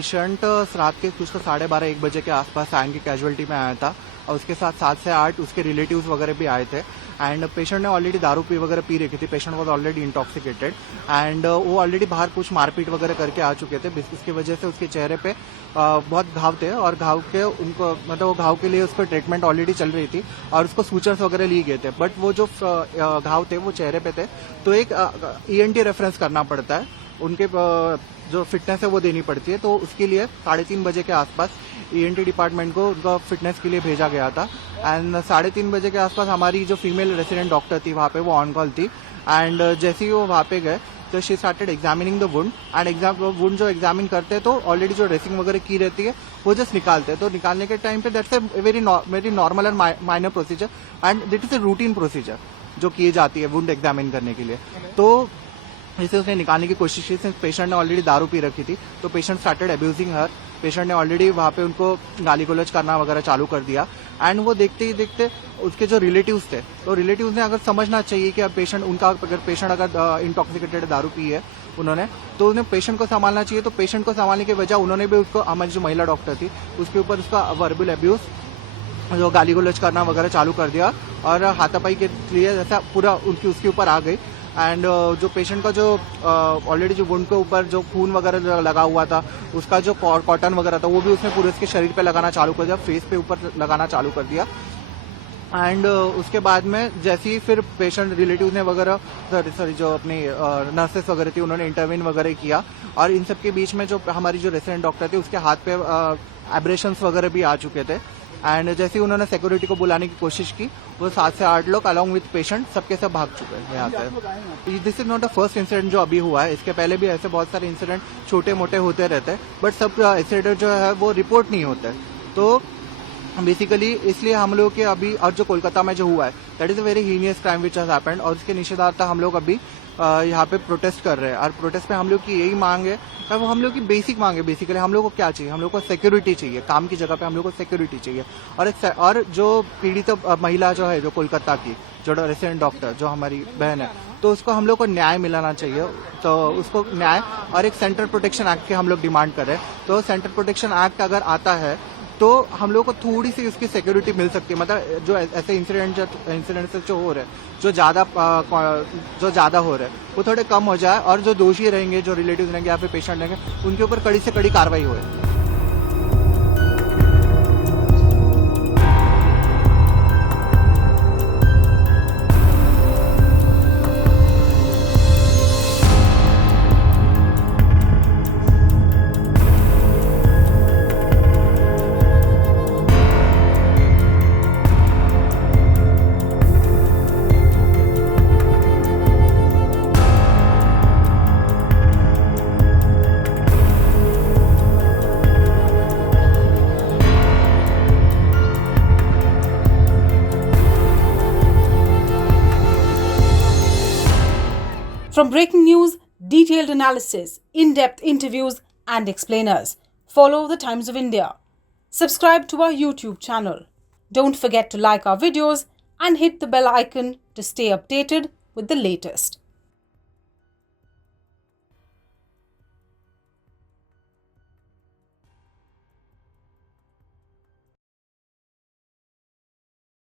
Patient रात के कुछ तो 12:30-1 बजे के आसपास सैन की कैजुअलिटी में आया था और उसके साथ 7 से 8 उसके रिलेटिव्स वगैरह भी आए थे एंड पेशेंट ने ऑलरेडी दारू वगैरह पी रखी थी। Patient was already intoxicated and वो ऑलरेडी बाहर कुछ मारपीट वगैरह करके आ चुके थे। इसकी वजह से उसके चेहरे पे बहुत घाव थे और घाव के उनको मतलब वो घाव के लिए उसको ट्रीटमेंट ऑलरेडी चल रही थी और उसको सूचर्स वगैरह लिए गए थे। बट वो जो घाव थे वो चेहरे पे थे तो एक ENT रेफरेंस करना पड़ता है, उनके जो फिटनेस है वो देनी पड़ती है। तो उसके लिए 3:30 बजे के आसपास ENT डिपार्टमेंट को उनका फिटनेस के लिए भेजा गया था एंड 3:30 बजे के आसपास हमारी जो फीमेल रेसिडेंट डॉक्टर थी वहाँ पे वो ऑन कॉल थी एंड जैसे ही वो वहाँ पे गए तो she started examining the wound and wound जो एग्जामिन करते हैं तो ऑलरेडी जो ड्रेसिंग वगैरह की रहती है वो जस्ट निकालते हैं। तो निकालने के टाइम पे that's a very normal and minor procedure and that is a routine procedure जो की जाती है वुंड एग्जामिन करने के लिए। तो जिसे उसने निकालने की कोशिश की, सिंस पेशेंट ने ऑलरेडी दारू पी रखी थी तो पेशेंट स्टार्टेड अब्यूजिंग हर। पेशेंट ने ऑलरेडी वहाँ पे उनको गाली गलौज करना वगैरह चालू कर दिया एंड वो देखते ही देखते उसके जो रिलेटिव्स थे तो रिलेटिव्स ने अगर समझना चाहिए कि अब पेशेंट उनका अगर पेशेंट अगर इंटॉक्सिकेटेड दारू पी है उन्होंने तो उन्हें पेशेंट को संभालना चाहिए। तो पेशेंट को संभालने के बजाय उन्होंने भी उसको, हमारी जो महिला डॉक्टर थी उसके ऊपर उसका वर्बल अब्यूज जो गाली गलौज करना वगैरह चालू कर दिया और हाथापाई के लिए जैसा पूरा उसके ऊपर आ गई एंड जो पेशेंट का जो ऑलरेडी जो वुंड के ऊपर जो खून वगैरह लगा हुआ था उसका जो कॉटन वगैरह था वो भी उसने पूरे उसके शरीर पे लगाना चालू कर दिया, फेस पे ऊपर लगाना चालू कर दिया एंड उसके बाद में जैसे ही फिर पेशेंट रिलेटिव ने वगैरह सॉरी जो अपनी नर्सेस वगैरह थी उन्होंने इंटरवीन वगैरह किया और इन सब के बीच में जो हमारी जो रेसिडेंट डॉक्टर थी उसके हाथ पे एब्रेशंस वगैरह भी आ चुके थे एंड जैसे ही उन्होंने सिक्योरिटी को बुलाने की कोशिश की वो 7 से 8 लोग अलॉन्ग विद पेशेंट सबके सब भाग चुके हैं यहाँ से। This is not the first incident जो अभी हुआ है, इसके पहले भी ऐसे बहुत सारे इंसिडेंट छोटे मोटे होते रहते हैं बट सब इंसिडेंट जो है वो रिपोर्ट नहीं होते। तो बेसिकली इसलिए हम लोग के अभी और जो कोलकाता में जो हुआ है that is a very heinous crime which has happened और उसके निषेधार्थ हम लोग अभी यहाँ पे प्रोटेस्ट कर रहे हैं और प्रोटेस्ट में हम लोग की यही मांग है और वो हम लोग की बेसिक मांग है। बेसिकली हम लोग को क्या चाहिए, हम लोग को सिक्योरिटी चाहिए, काम की जगह पे हम लोग को सिक्योरिटी चाहिए और जो पीड़ित महिला जो है जो कोलकाता की जो रेसिडेंट डॉक्टर जो हमारी बहन है तो उसको हम लोग को न्याय मिलाना चाहिए। तो उसको न्याय और एक सेंट्रल प्रोटेक्शन एक्ट की हम लोग डिमांड कर रहे हैं। तो सेंट्रल प्रोटेक्शन एक्ट अगर आता है तो हम लोग को थोड़ी सी उसकी सिक्योरिटी मिल सकती है। मतलब जो ऐसे इंसिडेंट जो हो रहे हैं जो ज्यादा हो रहे हैं वो थोड़े कम हो जाए और जो दोषी रहेंगे जो रिलेटिव्स रहेंगे या फिर पेशेंट रहेंगे उनके ऊपर कड़ी से कड़ी कार्रवाई हो। From breaking news, detailed analysis, in-depth interviews and explainers, follow the Times of India. Subscribe to our YouTube channel. Don't forget to like our videos and hit the bell icon to stay updated with the latest.